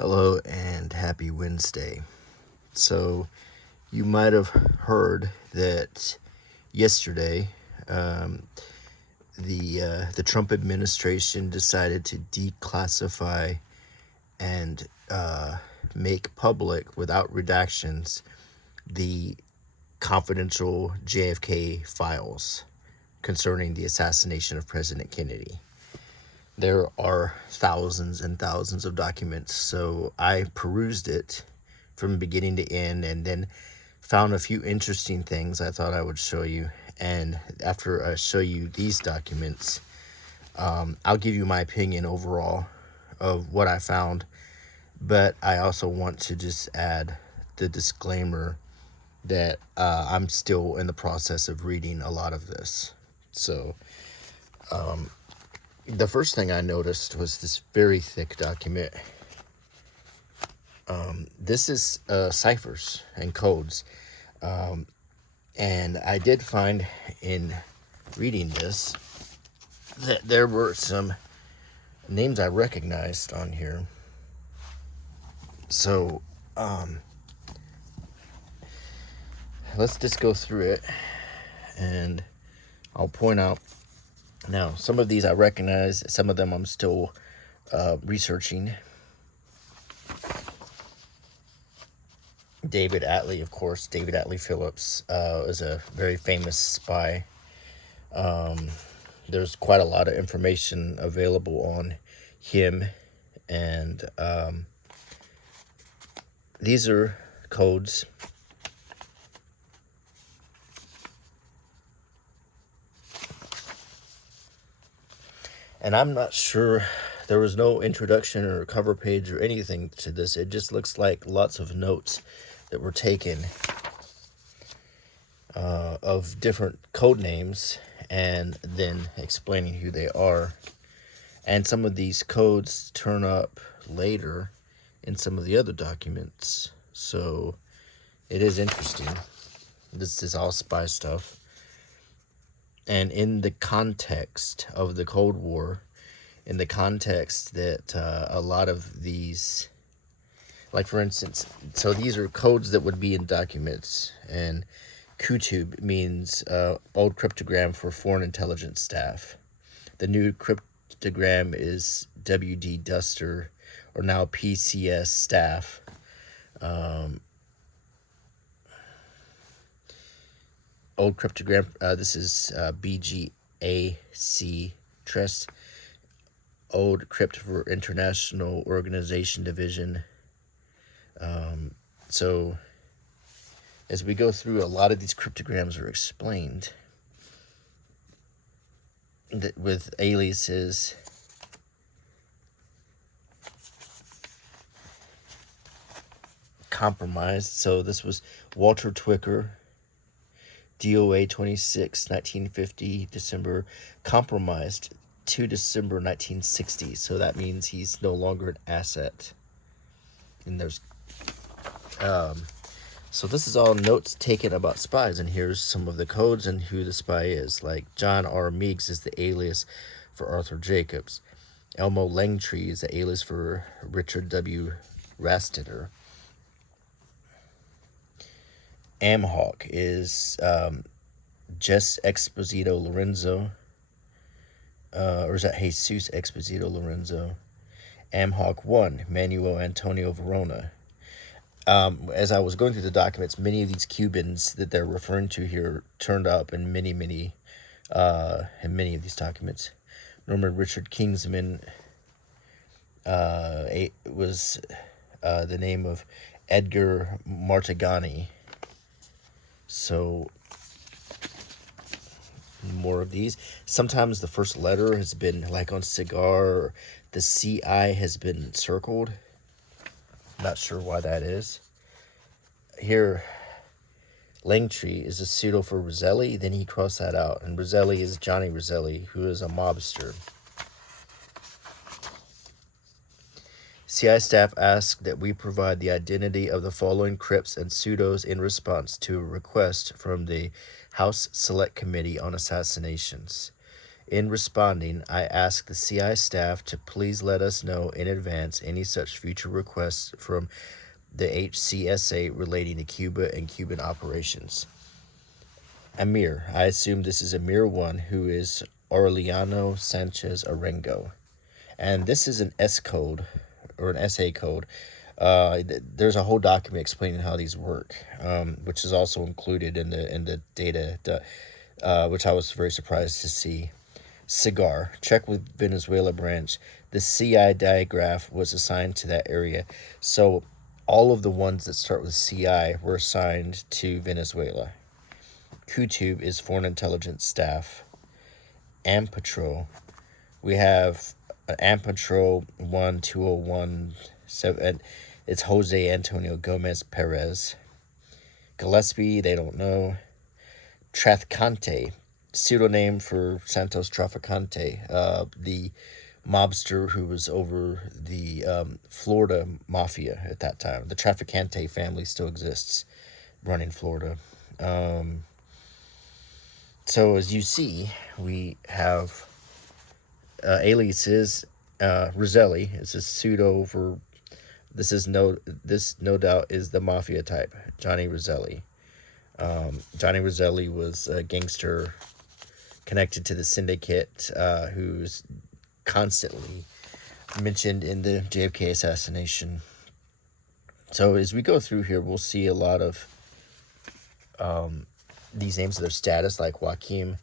Hello and happy Wednesday. So, you might have heard that yesterday the Trump administration decided to declassify and make public without redactions the confidential JFK files concerning the assassination of President Kennedy. There are thousands and thousands of documents, so I perused it from beginning to end and then found a few interesting things I thought I would show you. And after I show you these documents, I'll give you my opinion overall of what I found, but I also want to just add the disclaimer that I'm still in the process of reading a lot of this. So, the first thing I noticed was this very thick document. This is ciphers and codes. And I did find in reading this that there were some names I recognized on here. So, let's just go through it and I'll point out. Now, some of these I recognize, some of them I'm still researching. David Atlee, of course. David Atlee Phillips is a very famous spy. There's quite a lot of information available on him, and these are codes. And I'm not sure, there was no introduction or cover page or anything to this. It just looks like lots of notes that were taken of different code names and then explaining who they are. And some of these codes turn up later in some of the other documents. So it is interesting. This is all spy stuff. And in the context of the Cold War, in the context that a lot of these, like for instance, so these are codes that would be in documents, and Qtube means old cryptogram for foreign intelligence staff. The new cryptogram is WD Duster, or now PCS staff. Old cryptogram, this is BGAC Trust, Old Crypt for International Organization Division. So as we go through, a lot of these cryptograms are explained with aliases. Compromised. So this was Walter Twicker, DOA 26, 1950, December, compromised to December 1960. So that means he's no longer an asset. And there's, so this is all notes taken about spies. And here's some of the codes and who the spy is. Like John R. Meeks is the alias for Arthur Jacobs. Elmo Langtree is the alias for Richard W. Rastetter. Amhawk is Jess Exposito Lorenzo, or is that Jesus Exposito Lorenzo? Amhawk 1, Manuel Antonio Verona. As I was going through the documents, many of these Cubans that they're referring to here turned up in many of these documents. Norman Richard Kingsman was the name of Edgar Martigani. So, more of these. Sometimes the first letter has been, like on cigar, or the CI has been circled. Not sure why that is. Here, Langtree is a pseudo for Roselli. Then he crossed that out. And Roselli is Johnny Roselli, who is a mobster. CI staff asked that we provide the identity of the following crypts and pseudos in response to a request from the House Select Committee on Assassinations. In responding, I ask the CI staff to please let us know in advance any such future requests from the HCSA relating to Cuba and Cuban operations. Amir, I assume this is Amir 1, who is Aureliano Sanchez Arengo. And this is an S code, or an SA code. There's a whole document explaining how these work, which is also included in the data, which I was very surprised to see. Cigar, check with Venezuela branch. The CI digraph was assigned to that area. So all of the ones that start with CI were assigned to Venezuela. QTube is Foreign Intelligence Staff. AMPatrol, we have AMPatrol 12017. It's Jose Antonio Gomez Perez. Gillespie, they don't know. Traficante, pseudonym for Santos Traficante, the mobster who was over the Florida mafia at that time. The Traficante family still exists, running Florida. So as you see, we have aliases. Roselli is a pseudo for this no doubt is the mafia type, Johnny Roselli. Johnny Roselli was a gangster connected to the syndicate, who's constantly mentioned in the JFK assassination. So as we go through here, we'll see a lot of these names of their status, like Joaquim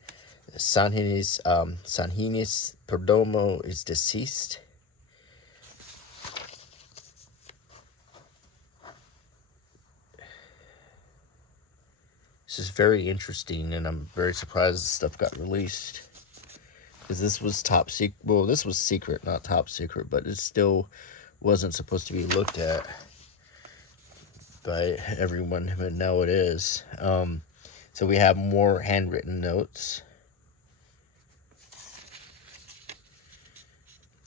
Sanjinis Perdomo is deceased. This is very interesting, and I'm very surprised this stuff got released, because this was top secret. Well, this was secret, not top secret, but it still wasn't supposed to be looked at by everyone, but now it is. So we have more handwritten notes.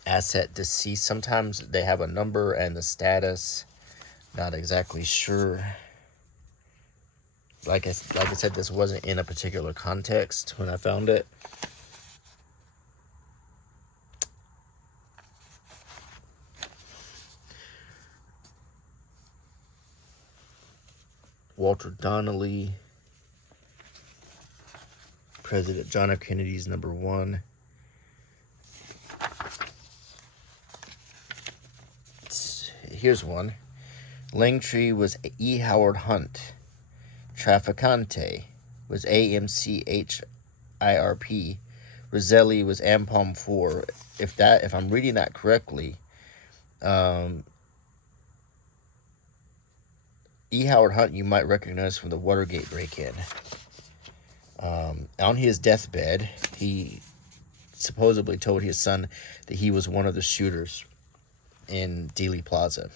Asset deceased. Sometimes they have a number and the status. Not exactly sure. Like I said, this wasn't in a particular context when I found it. Walter Donnelly, President John F. Kennedy's number 1. Here's one. Langtree was E. Howard Hunt. Traficante was AMCHIRP. Roselli was Ampom 4. If I'm reading that correctly, E. Howard Hunt you might recognize from the Watergate break-in. On his deathbed, he supposedly told his son that he was one of the shooters in Dealey Plaza.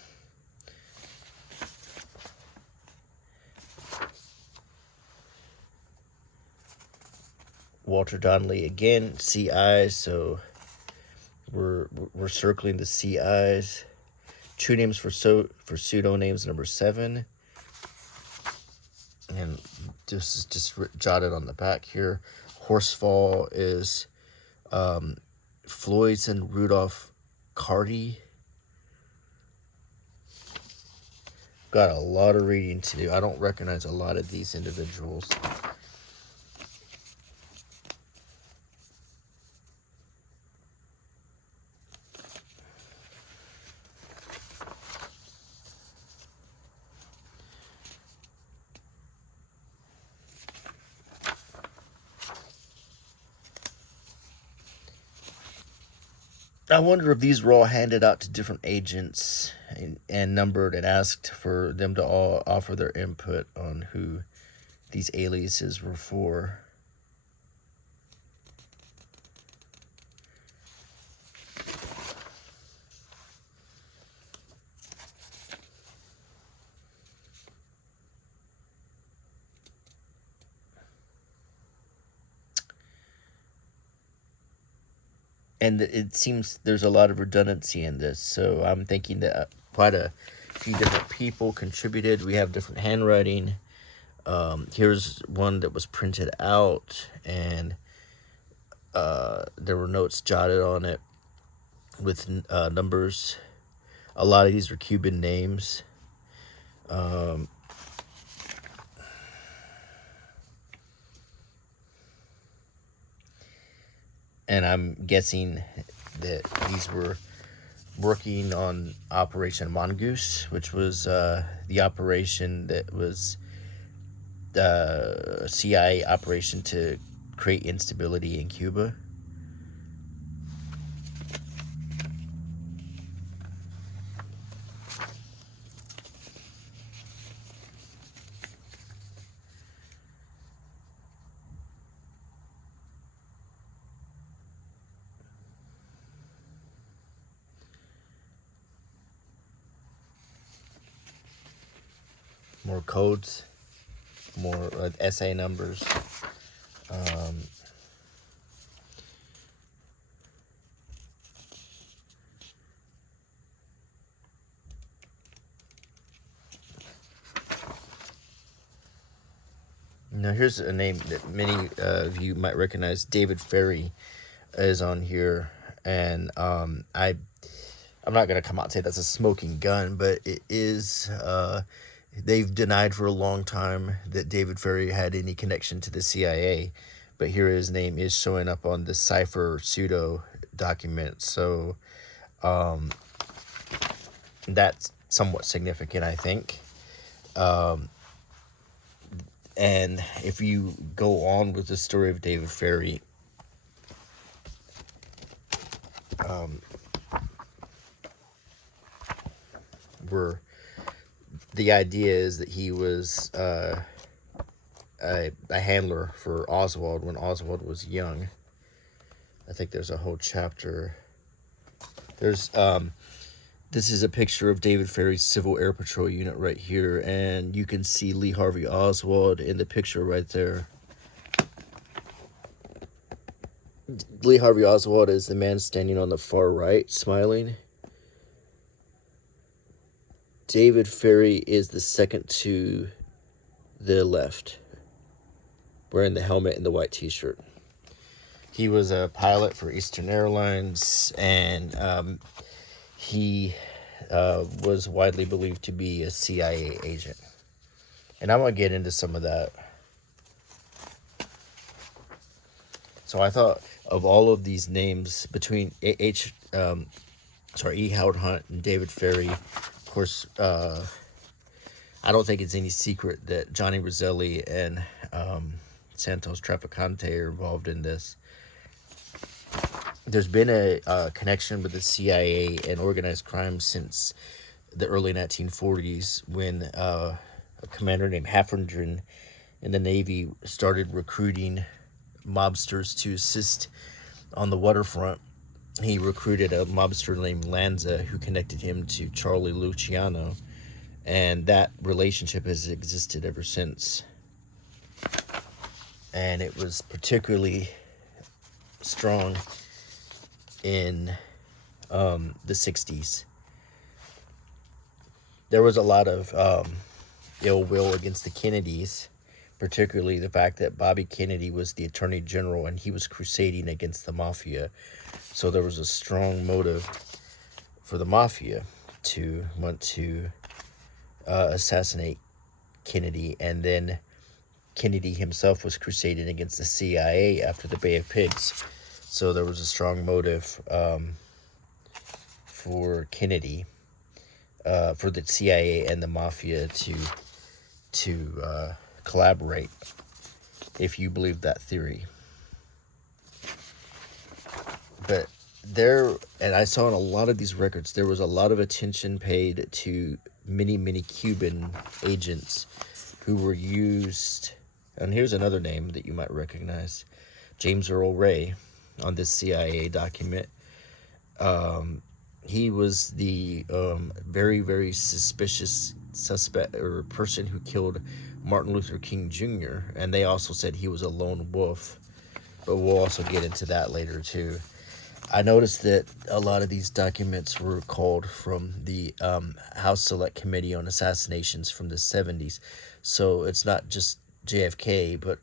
Walter Donnelly again, CI, so we're circling the CIs. True names for pseudonames number 7. And this is just jotted on the back here. Horsefall is Floydson Rudolph Carty. Got a lot of reading to do. I don't recognize a lot of these individuals. I wonder if these were all handed out to different agents and numbered and asked for them to all offer their input on who these aliases were for. And it seems there's a lot of redundancy in this, so I'm thinking that quite a few different people contributed. We have different handwriting. Here's one that was printed out, and There were notes jotted on it with numbers. A lot of these were Cuban names. And I'm guessing that these were working on Operation Mongoose, which was the operation that was the CIA operation to create instability in Cuba. More codes, more SA numbers. Now here's a name that many of you might recognize. David Ferry is on here, and I'm not gonna come out and say that's a smoking gun, but it is. They've denied for a long time that David Ferry had any connection to the CIA, but here his name is showing up on the cipher pseudo document, so that's somewhat significant, I think. And if you go on with the story of David Ferry, the idea is that he was a handler for Oswald when Oswald was young. I think there's a whole chapter. There's this is a picture of David Ferry's Civil Air Patrol unit right here, and you can see Lee Harvey Oswald in the picture right there. Lee Harvey Oswald is the man standing on the far right, smiling. David Ferry is the second to the left, wearing the helmet and the white t-shirt. He was a pilot for Eastern Airlines, and he was widely believed to be a CIA agent. And I'm going to get into some of that. So I thought of all of these names between E. Howard Hunt and David Ferry. Of course, I don't think it's any secret that Johnny Roselli and Santos Traficante are involved in this. There's been a connection with the CIA and organized crime since the early 1940s when a commander named Haffenden in the Navy started recruiting mobsters to assist on the waterfront. He recruited a mobster named Lanza who connected him to Charlie Luciano, and that relationship has existed ever since. And it was particularly strong in the 60s. There was a lot of ill will against the Kennedys, particularly the fact that Bobby Kennedy was the attorney general and he was crusading against the mafia. So there was a strong motive for the mafia to want to assassinate Kennedy, and then Kennedy himself was crusading against the CIA after the Bay of Pigs. So there was a strong motive for Kennedy, for the CIA and the mafia to collaborate, if you believe that theory. But and I saw in a lot of these records, there was a lot of attention paid to many Cuban agents who were used. And here's another name that you might recognize, James Earl Ray, on this CIA document. He was the very suspicious suspect or person who killed Martin Luther King Jr., and they also said he was a lone wolf, but we'll also get into that later too. I noticed that a lot of these documents were called from the House Select Committee on Assassinations from the 70s, so it's not just JFK, but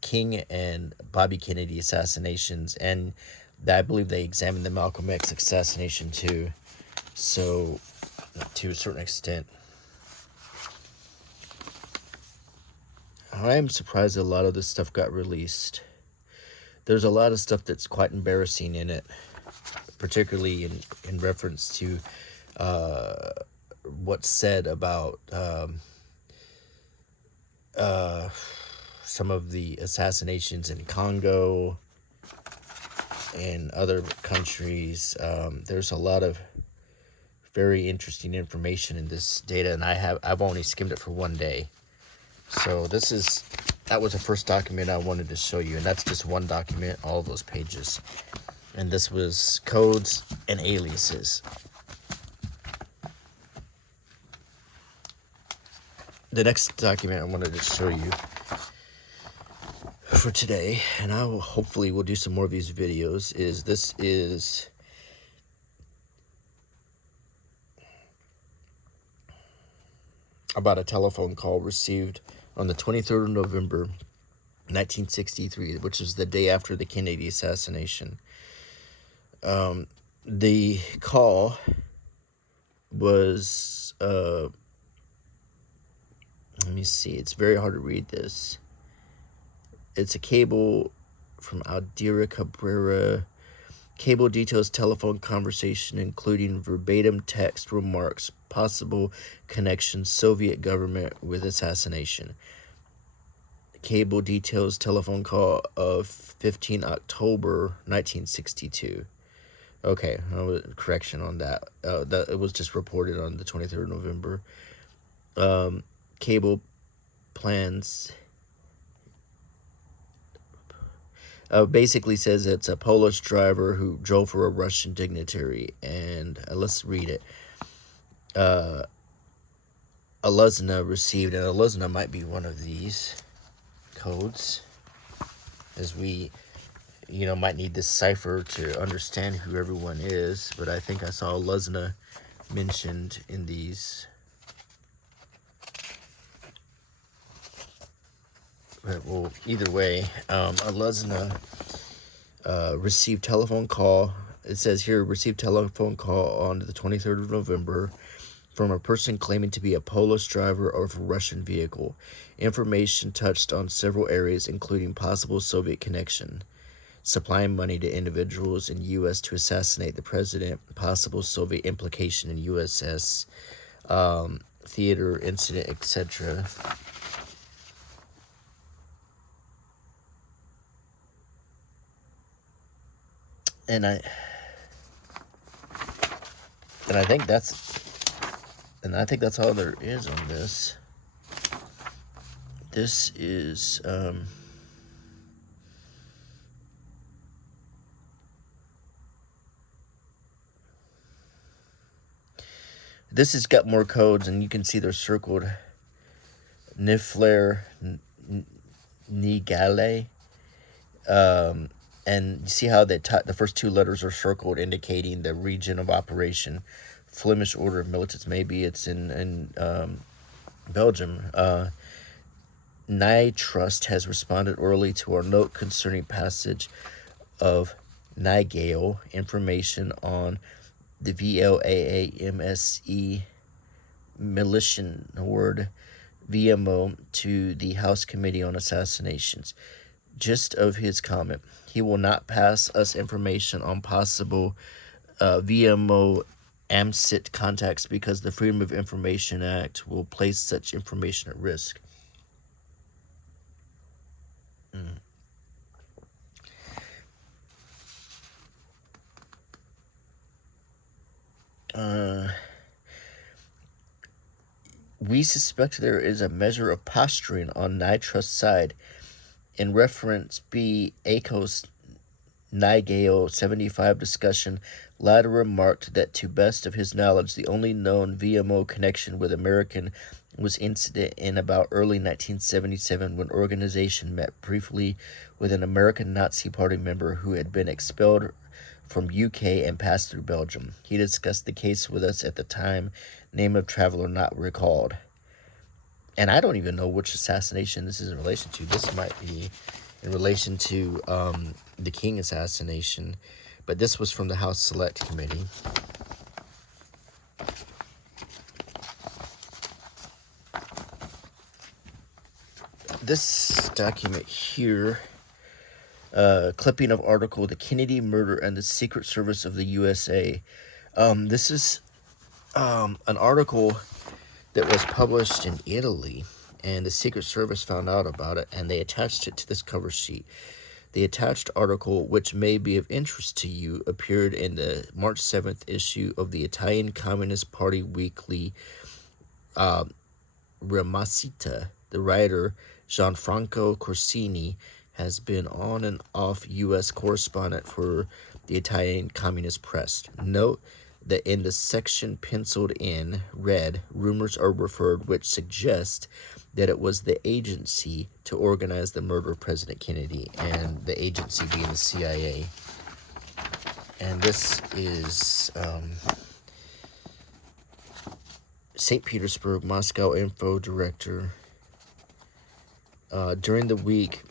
King and Bobby Kennedy assassinations, and I believe they examined the Malcolm X assassination too. So, to a certain extent, I am surprised a lot of this stuff got released. There's a lot of stuff that's quite embarrassing in it, particularly in reference to what's said about some of the assassinations in Congo and other countries. There's a lot of very interesting information in this data, and I've only skimmed it for one day. So that was the first document I wanted to show you, and that's just one document, all those pages. And this was codes and aliases. The next document I wanted to show you for today, and I will hopefully will do some more of these videos, is about a telephone call received on the 23rd of November 1963, which is the day after the Kennedy assassination. The call was, let me see, it's very hard to read this. It's a cable from Aldera Cabrera. Cable details telephone conversation, including verbatim text remarks, possible connection Soviet government with assassination. Cable details telephone call of 15 October 1962. Okay, correction on that. That it was just reported on the 23rd of November. Cable plans basically says it's a Polish driver who drove for a Russian dignitary. And let's read it. Aluzna received, and Aluzna might be one of these codes, as we, might need this cipher to understand who everyone is. But I think I saw Aluzna mentioned in these. But, well, either way, Aluzna received telephone call. It says here, received telephone call on the 23rd of November from a person claiming to be a Polish driver of a Russian vehicle. Information touched on several areas, including possible Soviet connection, supplying money to individuals in U.S. to assassinate the president, possible Soviet implication in USS theater incident, etc. And I think that's all there is on this. This is this has got more codes, and you can see they're circled. Nifler, Nigale, and you see how the first two letters are circled, indicating the region of operation. Flemish Order of Militants, maybe it's in Belgium. Trust has responded orally to our note concerning passage of Nigale information on the VLAAMSE Militian Horde VMO to the House Committee on Assassinations. Gist of his comment: he will not pass us information on possible VMO AMSIT contacts because the Freedom of Information Act will place such information at risk. We suspect there is a measure of posturing on Nitrust's side. In reference B. ACOS Nigale 75 discussion, latter remarked that to best of his knowledge, the only known VMO connection with American was incident in about early 1977 when organization met briefly with an American Nazi Party member who had been expelled from UK and passed through Belgium. He discussed the case with us at the time, name of traveler not recalled. and I don't even know which assassination this is in relation to. This might be in relation to the King assassination, but this was from the House Select Committee. This document here, clipping of article, The Kennedy Murder and the Secret Service of the USA. This is an article that was published in Italy, and the Secret Service found out about it, and they attached it to this cover sheet. The attached article, which may be of interest to you, appeared in the March 7th issue of the Italian Communist Party weekly Rimasita. The writer, Gianfranco Corsini, has been on and off U.S. correspondent for the Italian Communist Press. Note that in the section penciled in red, rumors are referred which suggest that it was the agency to organize the murder of President Kennedy, and the agency being the CIA. And this is St. Petersburg, Moscow Info Director. During the week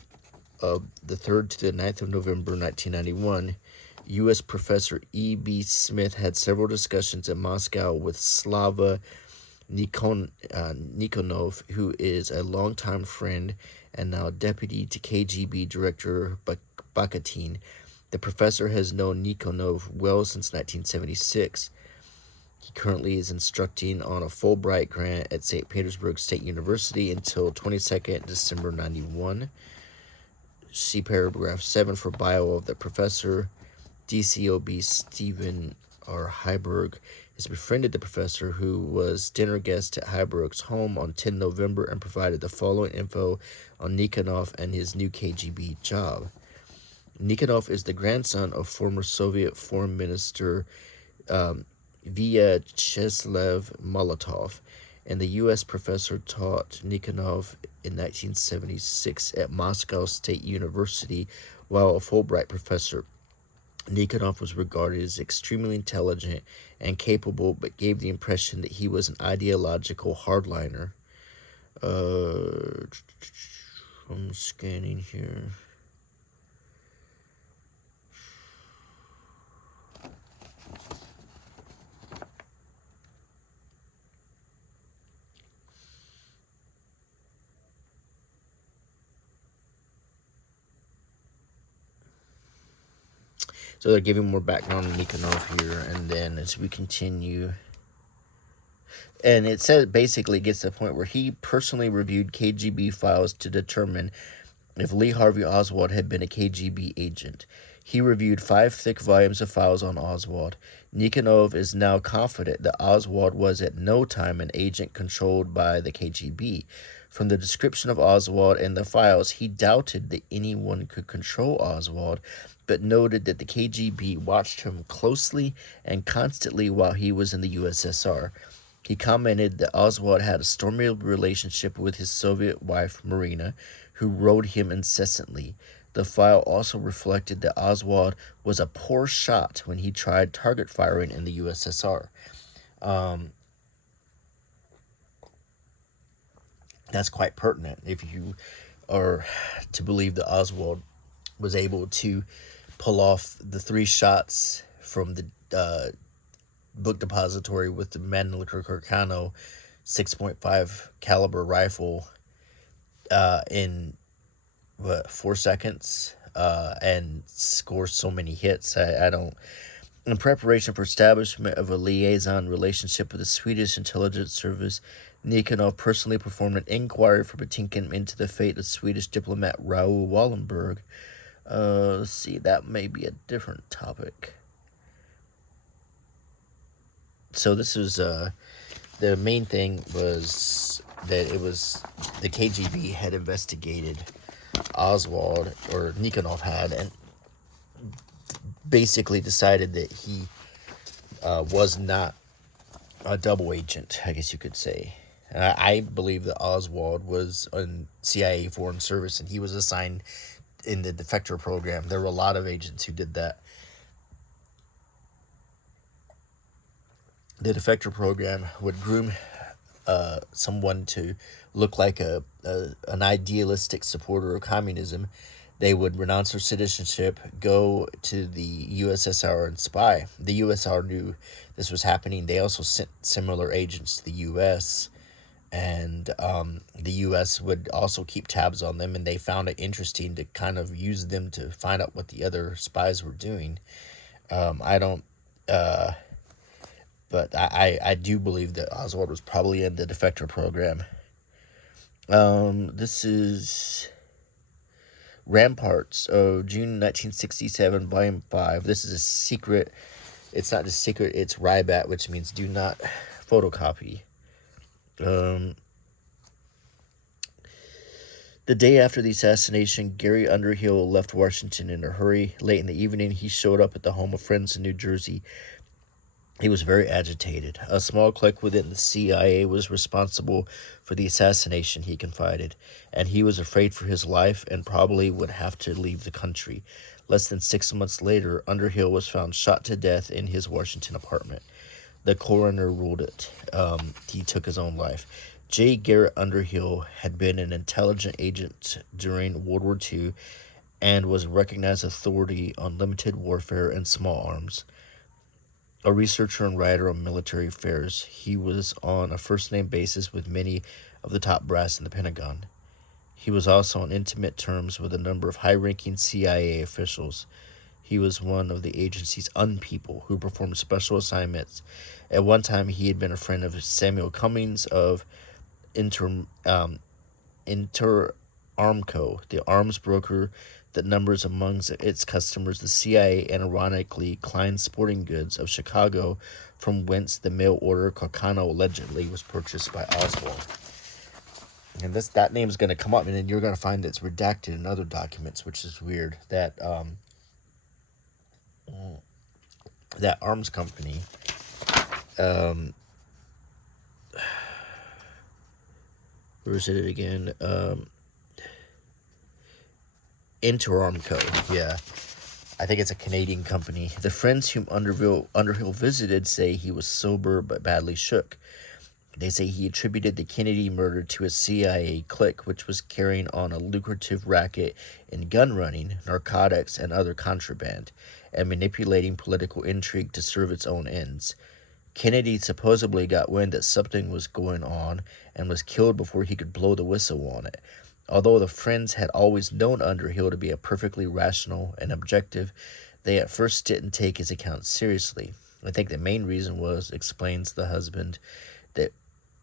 of the 3rd to the 9th of November 1991, U.S. Professor E.B. Smith had several discussions in Moscow with Slava Nikonov, who is a longtime friend and now deputy to KGB Director Bakatin. The professor has known Nikonov well since 1976. He currently is instructing on a Fulbright grant at St. Petersburg State University until 22nd December 91. See paragraph 7 for bio of the professor. DCOB Stephen R. Heiberg has befriended the professor, who was dinner guest at Heiberg's home on 10 November and provided the following info on Nikonov and his new KGB job. Nikonov is the grandson of former Soviet Foreign Minister Vyacheslav Molotov, and the U.S. professor taught Nikonov in 1976 at Moscow State University while a Fulbright professor. Nikonov was regarded as extremely intelligent and capable, but gave the impression that he was an ideological hardliner. I'm scanning here. So they're giving more background on Nikonov here, and then as we continue, and it says basically gets to the point where he personally reviewed KGB files to determine if Lee Harvey Oswald had been a KGB agent. He reviewed 5 thick volumes of files on Oswald. Nikonov is now confident that Oswald was at no time an agent controlled by the KGB. From the description of Oswald in the files, he doubted that anyone could control Oswald, but noted that the KGB watched him closely and constantly while he was in the USSR. He commented that Oswald had a stormy relationship with his Soviet wife, Marina, who rode him incessantly. The file also reflected that Oswald was a poor shot when he tried target firing in the USSR. That's quite pertinent if you are to believe that Oswald was able to pull off the 3 shots from the book depository with the Manliliker Kirkano 6.5 caliber rifle in 4 seconds and score so many hits. I don't. In preparation for establishment of a liaison relationship with the Swedish intelligence service, Nikonov personally performed an inquiry for Patinkin into the fate of Swedish diplomat Raoul Wallenberg. Let's see, that may be a different topic. So this was, the main thing was that it was the KGB had investigated Oswald, or Nikonov had, and basically decided that he was not a double agent, I guess you could say. I believe that Oswald was on CIA Foreign Service, and he was assigned in the defector program. There were a lot of agents who did that. The defector program would groom someone to look like an idealistic supporter of communism, they would renounce their citizenship, go to the USSR and spy. The USSR knew this was happening. They also sent similar agents to the US, and the U.S. would also keep tabs on them, and they found it interesting to kind of use them to find out what the other spies were doing. I don't, but I do believe that Oswald was probably in the defector program. This is Ramparts of June 1967, Volume 5. This is a secret. It's not just secret, it's RIBAT, which means do not photocopy. The day after the assassination, Gary Underhill left Washington in a hurry. Late in the evening, he showed up at the home of friends in New Jersey. He was very agitated. A small clique within the CIA was responsible for the assassination, he confided, and he was afraid for his life and probably would have to leave the country. Less than 6 months later, Underhill was found shot to death in his Washington apartment. The coroner ruled it. He took his own life. J. Garrett Underhill had been an intelligence agent during World War II and was a recognized authority on limited warfare and small arms. A researcher and writer on military affairs, he was on a first-name basis with many of the top brass in the Pentagon. He was also on intimate terms with a number of high-ranking CIA officials. He was one of the agency's unpeople who performed special assignments. At one time, he had been a friend of Samuel Cummings of Interarmco, the arms broker that numbers amongst its customers the CIA and, ironically, Klein Sporting Goods of Chicago, from whence the mail-order Carcano allegedly was purchased by Oswald. And that name is going to come up, and then you're going to find it's redacted in other documents, which is weird. That arms company, where is it again? Interarmco, yeah. I think it's a Canadian company. The friends whom Underhill visited say he was sober but badly shook. They say he attributed the Kennedy murder to a CIA clique which was carrying on a lucrative racket in gun running, narcotics, and other contraband, and manipulating political intrigue to serve its own ends. Kennedy supposedly got wind that something was going on and was killed before he could blow the whistle on it. Although the friends had always known Underhill to be a perfectly rational and objective, they at first didn't take his accounts seriously. I think the main reason was, explains the husband, that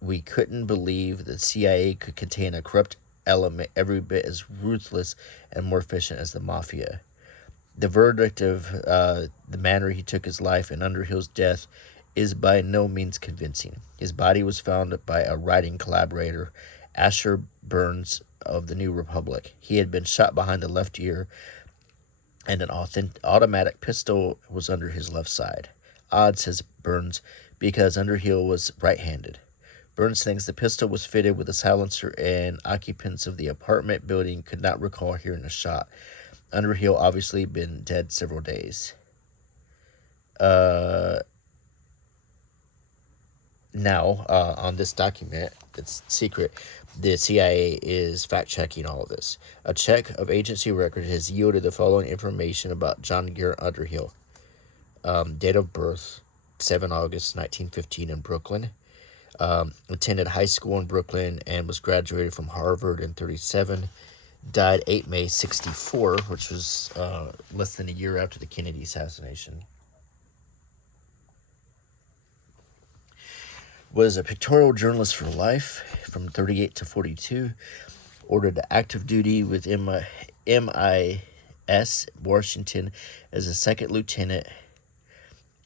we couldn't believe the CIA could contain a corrupt element every bit as ruthless and more efficient as the mafia. The verdict of the manner he took his life and Underhill's death is by no means convincing. His body was found by a writing collaborator, Asher Burns of the New Republic. He had been shot behind the left ear, and an automatic pistol was under his left side. Odd, says Burns, because Underhill was right-handed. Burns thinks the pistol was fitted with a silencer, and occupants of the apartment building could not recall hearing a shot. Underhill obviously been dead several days. Now, on this document, it's secret, the CIA is fact-checking all of this. A check of agency record has yielded the following information about John Garrett Underhill. Date of birth, 7 August 1915 in Brooklyn. Attended high school in Brooklyn and was graduated from Harvard in 1937. Died 8 May 1964, which was less than a year after the Kennedy assassination. Was a pictorial journalist for life from 1938 to 1942. Ordered to active duty with MIS Washington as a second lieutenant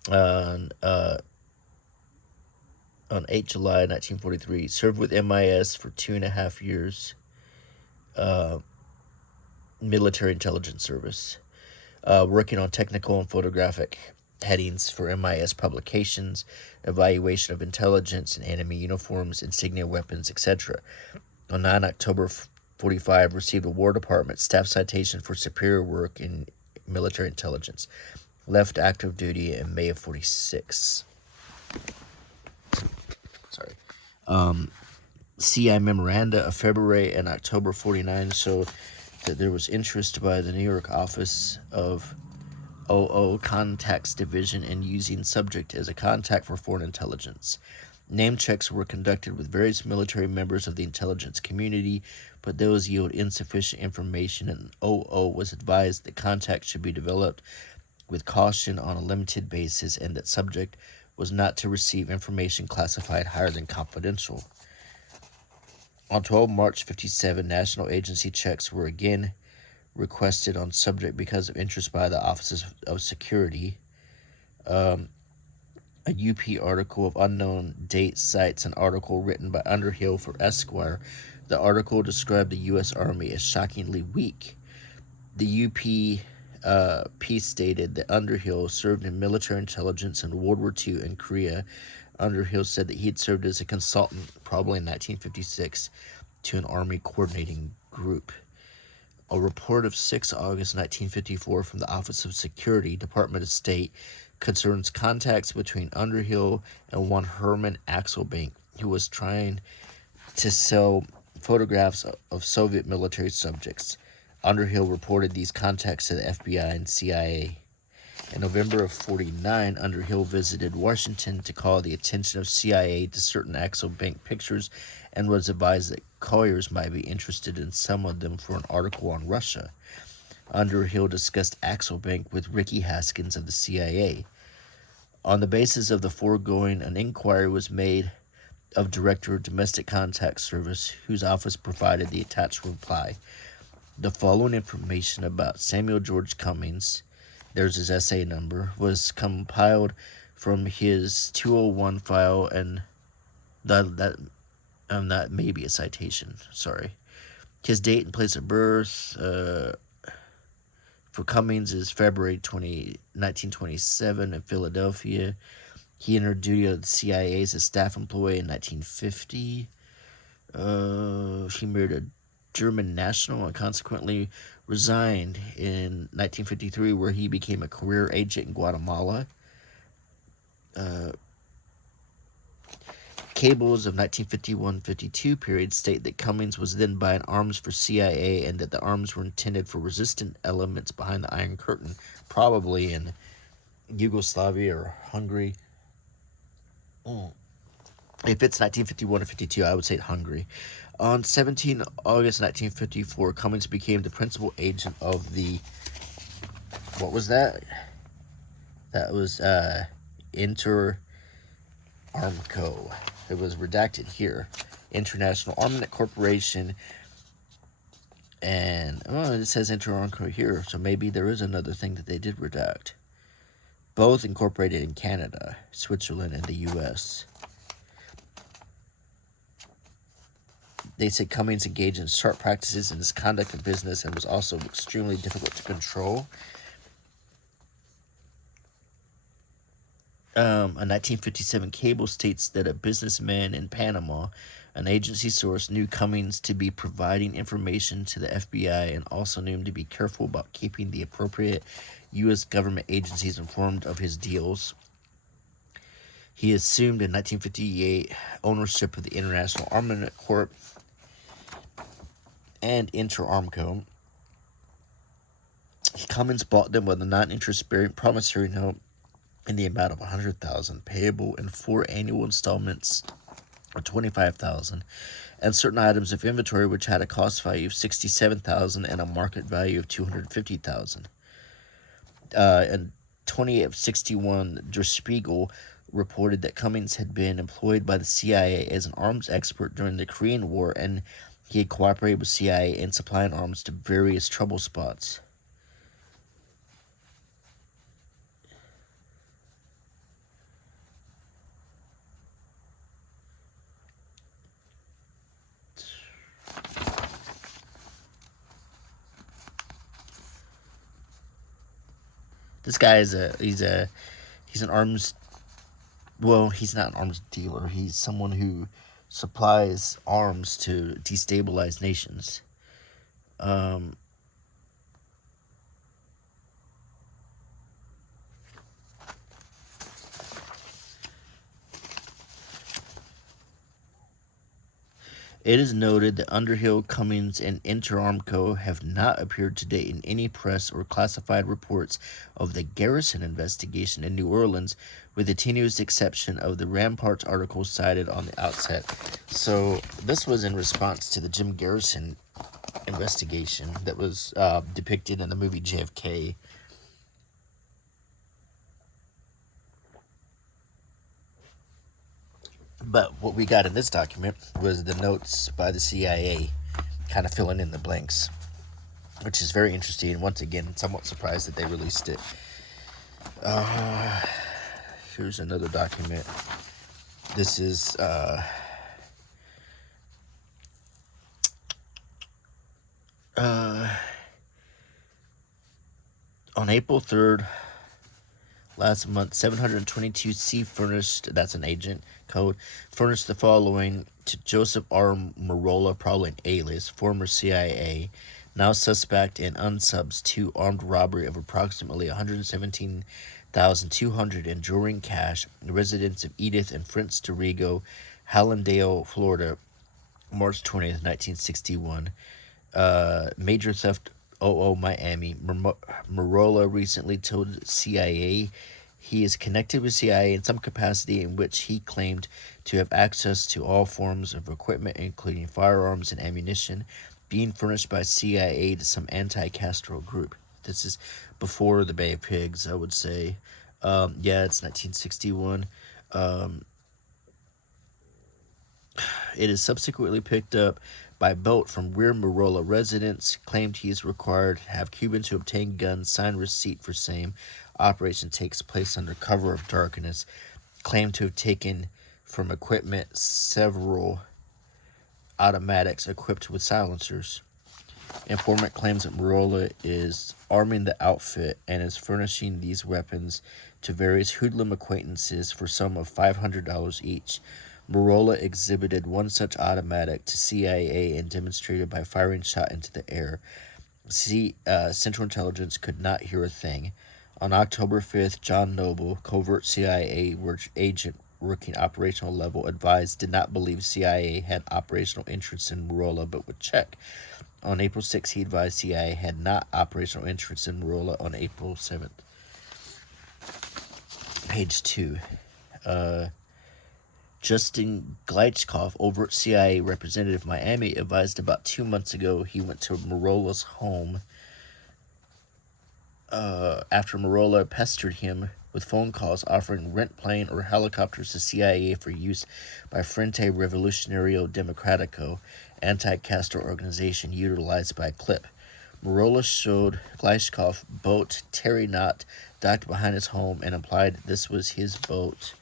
on 8 July 1943. Served with MIS for 2.5 years. Military Intelligence Service. Working on technical and photographic headings for MIS publications, evaluation of intelligence and enemy uniforms, insignia weapons, etc. On 9 October 1945, received a War Department staff citation for superior work in military intelligence. Left active duty in May of 1946. Sorry. CIA memoranda of February and October 49 show that there was interest by the New York office of OO Contacts Division in using subject as a contact for foreign intelligence. Name checks were conducted with various military members of the intelligence community, but those yield insufficient information, and OO was advised that contacts should be developed with caution on a limited basis and that subject was not to receive information classified higher than confidential. On 12 March 57, national agency checks were again requested on subject because of interest by the Offices of Security. A UP article of unknown date cites an article written by Underhill for Esquire. The article described the U.S. Army as shockingly weak. The UP stated that Underhill served in military intelligence in World War II and Korea. Underhill said that he had served as a consultant, probably in 1956, to an Army coordinating group. A report of 6 August 1954 from the Office of Security, Department of State, concerns contacts between Underhill and one Herman Axelbank, who was trying to sell photographs of Soviet military subjects. Underhill reported these contacts to the FBI and CIA. In November of 49, Underhill visited Washington to call the attention of CIA to certain Axelbank pictures and was advised that Colliers might be interested in some of them for an article on Russia. Underhill discussed Axelbank with Ricky Haskins of the CIA. On the basis of the foregoing, an inquiry was made of Director of Domestic Contact Service, whose office provided the attached reply. The following information about Samuel George Cummings, there's his SA number, was compiled from his 201 file, and that may be a citation. Sorry. His date and place of birth for Cummings is February 1927 in Philadelphia. He entered duty of the CIA as a staff employee in 1950. He married a German national and consequently resigned in 1953, where he became a career agent in Guatemala. Cables of 1951-52 period state that Cummings was then buying arms for CIA and that the arms were intended for resistant elements behind the Iron Curtain, probably in Yugoslavia or Hungary. If it's 1951 or 52, I would say Hungary. On 17 August 1954, Cummings became the principal agent of the... What was that? That was Interarmco. It was redacted here. International Armament Corporation. And, it says Interarmco here, so maybe there is another thing that they did redact. Both incorporated in Canada, Switzerland, and the U.S. They said Cummings engaged in sharp practices in his conduct of business and was also extremely difficult to control. A 1957 cable states that a businessman in Panama, an agency source, knew Cummings to be providing information to the FBI and also knew him to be careful about keeping the appropriate U.S. government agencies informed of his deals. He assumed in 1958 ownership of the International Armament Corp and Interarmco. Cummings bought them with a non-interest-bearing promissory note in the amount of $100,000, payable in 4 annual installments of $25,000, and certain items of inventory which had a cost value of $67,000 and a market value of $250,000. And 28 of 61, Der Spiegel reported that Cummings had been employed by the CIA as an arms expert during the Korean War, and he had cooperated with CIA in supplying arms to various trouble spots. This guy is he's an arms, well, he's not an arms dealer. He's someone who supplies arms to destabilize nations. It is noted that Underhill, Cummings, and Interarmco have not appeared to date in any press or classified reports of the Garrison investigation in New Orleans, with the tenuous exception of the Ramparts article cited on the outset. So this was in response to the Jim Garrison investigation that was depicted in the movie JFK. But what we got in this document was the notes by the CIA, kind of filling in the blanks, which is very interesting. Once again, somewhat surprised that they released it. Here's another document. This is on April 3rd, last month, 722C furnished, that's an agent code, furnished the following to Joseph R. Merola, probably an alias, former CIA, now suspect in Unsub's 2 armed robbery of approximately $117,200 in jewelry and cash, the residence of Edith and Prince Dorigo, Hallandale, Florida, March 20th, 1961. Major theft, Miami. Merola recently told CIA he is connected with CIA in some capacity in which he claimed to have access to all forms of equipment, including firearms and ammunition, being furnished by CIA to some anti-Castro group. This is before the Bay of Pigs, I would say. It's 1961. It is subsequently picked up by boat from Rear Merola residence. Claimed he is required to have Cubans who obtain guns, sign receipt for same. Operation takes place under cover of darkness. Claimed to have taken from equipment several automatics equipped with silencers. Informant claims that Merola is arming the outfit and is furnishing these weapons to various hoodlum acquaintances for sum of $500 each. Merola exhibited one such automatic to CIA and demonstrated by firing shot into the air. Central Intelligence could not hear a thing. On October 5th, John Noble, covert CIA agent working operational level, advised did not believe CIA had operational interest in Merola but would check. On April 6th, he advised CIA had not operational interest in Merola on April 7th. Page 2. Justin Gleichkopf, overt CIA representative Miami, advised about 2 months ago he went to Merola's home after Merola pestered him with phone calls offering rent plane or helicopters to CIA for use by Frente Revolucionario Democrático, anti-Castro organization utilized by CLIP. Merola showed Gleichkopf boat Terry Knott docked behind his home and implied this was his boat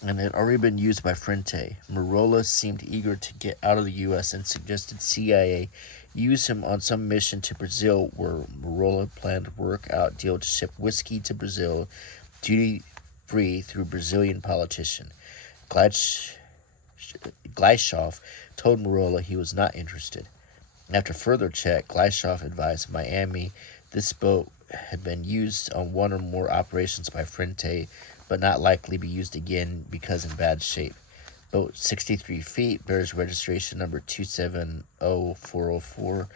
and had already been used by Frente. Merola seemed eager to get out of the U.S. and suggested CIA use him on some mission to Brazil, where Merola planned to work out a deal to ship whiskey to Brazil, duty-free through Brazilian politician. Gleichkopf told Merola he was not interested. After further check, Gleichkopf advised Miami this boat had been used on one or more operations by Frente, but not likely be used again because in bad shape. Boat 63 feet, bears registration number 270404.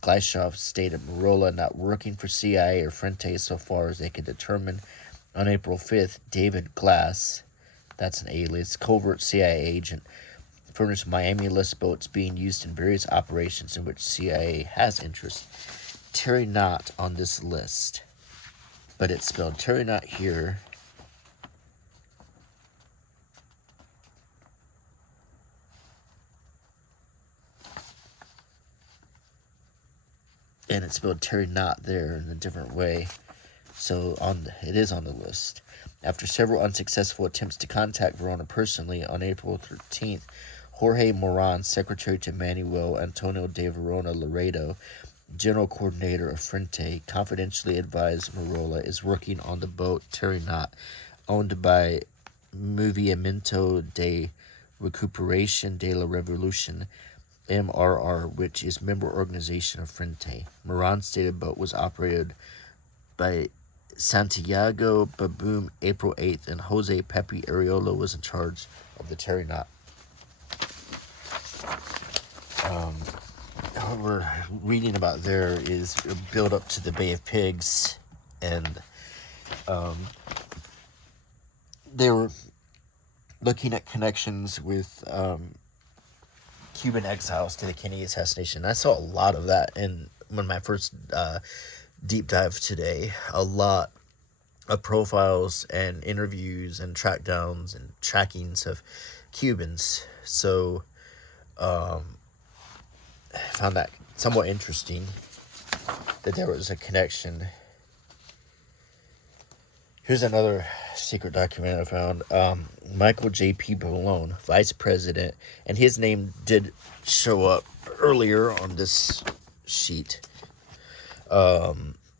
Gleichkopf stated Merola not working for CIA or Frente so far as they could determine. On April 5th, David Glass, that's an alias, covert CIA agent, furnished Miami list boats being used in various operations in which CIA has interest. Terry Knott on this list, but it's spelled Terry Knott here. And it's spelled Terry Knott there in a different way. So it is on the list. After several unsuccessful attempts to contact Verona personally, on April 13th, Jorge Moran, secretary to Manuel Antonio de Verona Laredo, general coordinator of Frente, confidentially advised Merola is working on the boat Terry Knott, owned by Movimiento de Recuperación de la Revolución, MRR, which is member organization of Frente. Moran's stated boat was operated by Santiago Baboom April 8th, and Jose Pepe Areola was in charge of the Terry Knott. what we're reading about there is a build up to the Bay of Pigs, and they were looking at connections with Cuban exiles to the Kennedy assassination. I saw a lot of that in when my first deep dive today. A lot of profiles and interviews and track downs and trackings of Cubans. So I found that somewhat interesting that there was a connection. Here's another secret document I found. Michael J.P. Malone, vice president, and his name did show up earlier on this sheet.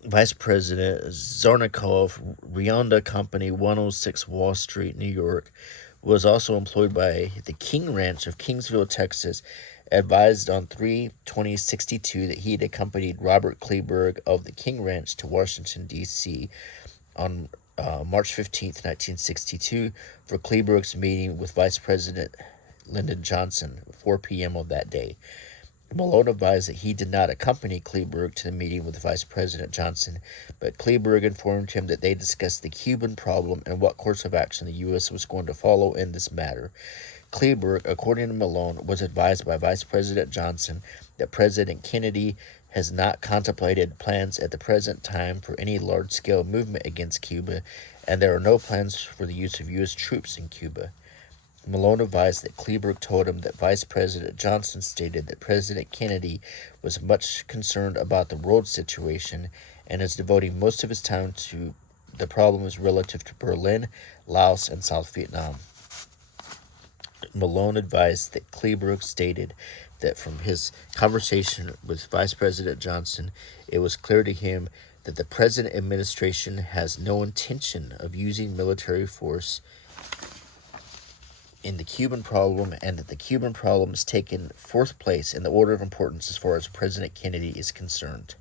Vice President Zarnikov, Rionda Company, 106 Wall Street, New York, was also employed by the King Ranch of Kingsville, Texas, advised on 3/20/62 that he had accompanied Robert Kleberg of the King Ranch to Washington, D.C. on March 15th, 1962, for Kleberg's meeting with Vice President Lyndon Johnson, 4 p.m. of that day. Malone advised that he did not accompany Kleberg to the meeting with Vice President Johnson, but Kleberg informed him that they discussed the Cuban problem and what course of action the U.S. was going to follow in this matter. Kleberg, according to Malone, was advised by Vice President Johnson that President Kennedy has not contemplated plans at the present time for any large-scale movement against Cuba, and there are no plans for the use of U.S. troops in Cuba. Malone advised that Kleberg told him that Vice President Johnson stated that President Kennedy was much concerned about the world situation and is devoting most of his time to the problems relative to Berlin, Laos, and South Vietnam. Malone advised that Kleberg stated that from his conversation with Vice President Johnson, it was clear to him that the present administration has no intention of using military force in the Cuban problem, and that the Cuban problem has taken fourth place in the order of importance as far as President Kennedy is concerned.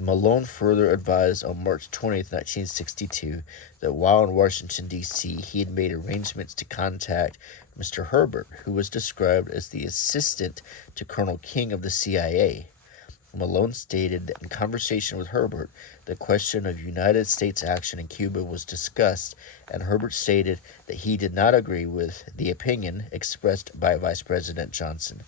Malone further advised on March 20th, 1962, that while in Washington, D.C., he had made arrangements to contact Mr. Herbert, who was described as the assistant to Colonel King of the CIA. Malone stated that in conversation with Herbert, the question of United States action in Cuba was discussed, and Herbert stated that he did not agree with the opinion expressed by Vice President Johnson.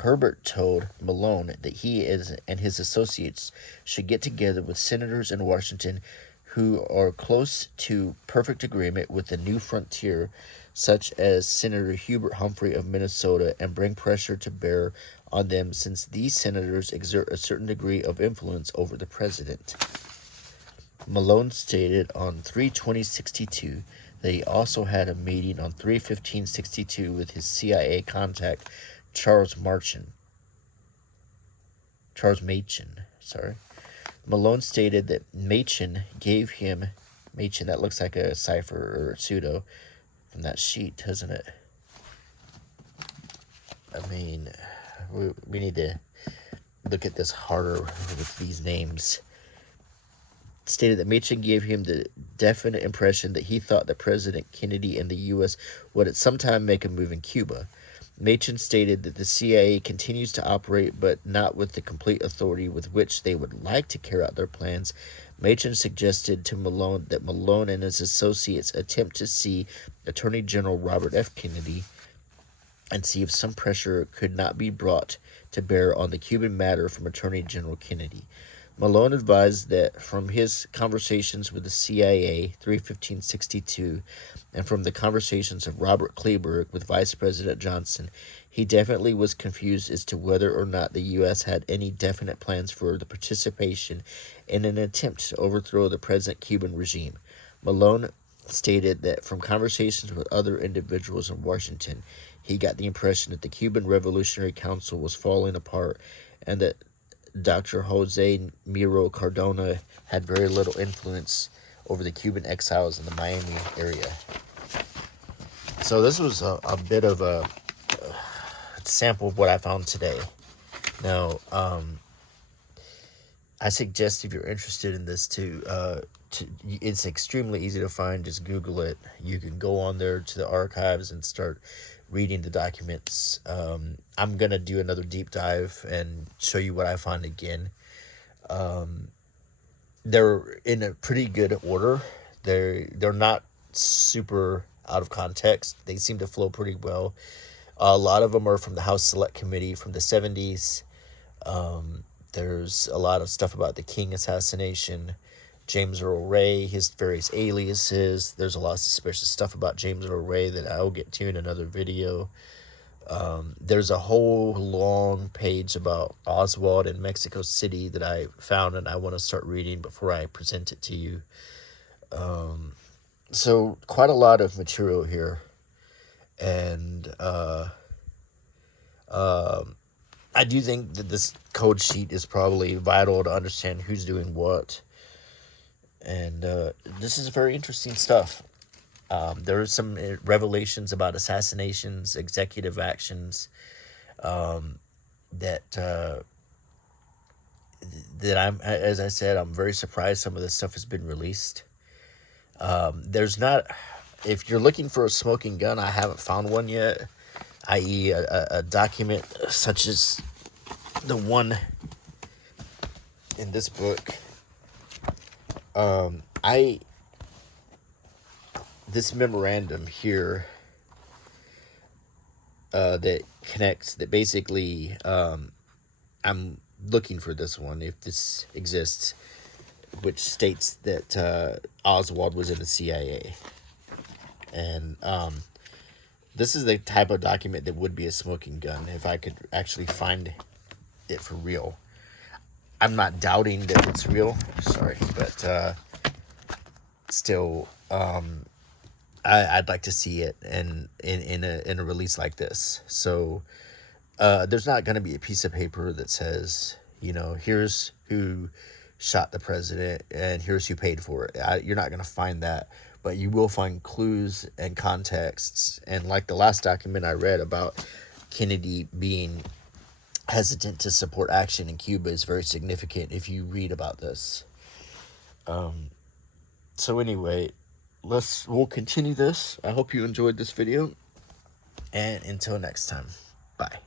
Herbert told Malone that he and his associates should get together with senators in Washington who are close to perfect agreement with the new frontier, such as Senator Hubert Humphrey of Minnesota, and bring pressure to bear on them, since these senators exert a certain degree of influence over the president. Malone stated on 3/20/62 that he also had a meeting on 3/15/62 with his CIA contact Charles Machen. Malone stated that Machen gave him that looks like a cipher or a pseudo from that sheet, doesn't it? I mean, we need to look at this harder with these names. Stated that Machen gave him the definite impression that he thought that President Kennedy and the U.S. would at some time make a move in Cuba. Machen stated that the CIA continues to operate, but not with the complete authority with which they would like to carry out their plans. Machen suggested to Malone that Malone and his associates attempt to see Attorney General Robert F. Kennedy and see if some pressure could not be brought to bear on the Cuban matter from Attorney General Kennedy. Malone advised that from his conversations with the CIA, 3/15/62, and from the conversations of Robert Kleberg with Vice President Johnson, he definitely was confused as to whether or not the U.S. had any definite plans for the participation in an attempt to overthrow the present Cuban regime. Malone stated that from conversations with other individuals in Washington, he got the impression that the Cuban Revolutionary Council was falling apart, and that Dr. Jose Miro Cardona had very little influence over the Cuban exiles in the Miami area. So this was a bit of a sample of what I found today. Now, I suggest if you're interested in this it's extremely easy to find. Just Google it. You can go on there to the archives and start reading the documents. I'm going to do another deep dive and show you what I find again. They're in a pretty good order. They're not super out of context. They seem to flow pretty well. A lot of them are from the House Select Committee from the 70s. There's a lot of stuff about the King assassination, James Earl Ray, his various aliases. There's a lot of suspicious stuff about James Earl Ray that I will get to in another video. There's a whole long page about Oswald in Mexico City that I found and I want to start reading before I present it to you. So quite a lot of material here. And I do think that this code sheet is probably vital to understand who's doing what. And this is very interesting stuff. There are some revelations about assassinations, executive actions, that I'm, as I said, I'm very surprised some of this stuff has been released. There's not, if you're looking for a smoking gun, I haven't found one yet, i.e. a document such as the one in this book. This memorandum here that connects, that basically, I'm looking for this one, if this exists, which states that Oswald was in the CIA. And this is the type of document that would be a smoking gun if I could actually find it for real. I'm not doubting that it's real, sorry, but still, I'd like to see it in a release like this. So there's not going to be a piece of paper that says, you know, here's who shot the president and here's who paid for it. You're not going to find that, but you will find clues and contexts. And like the last document I read about Kennedy being hesitant to support action in Cuba is very significant if you read about this. So anyway, we'll continue this. I hope you enjoyed this video, and until next time, bye.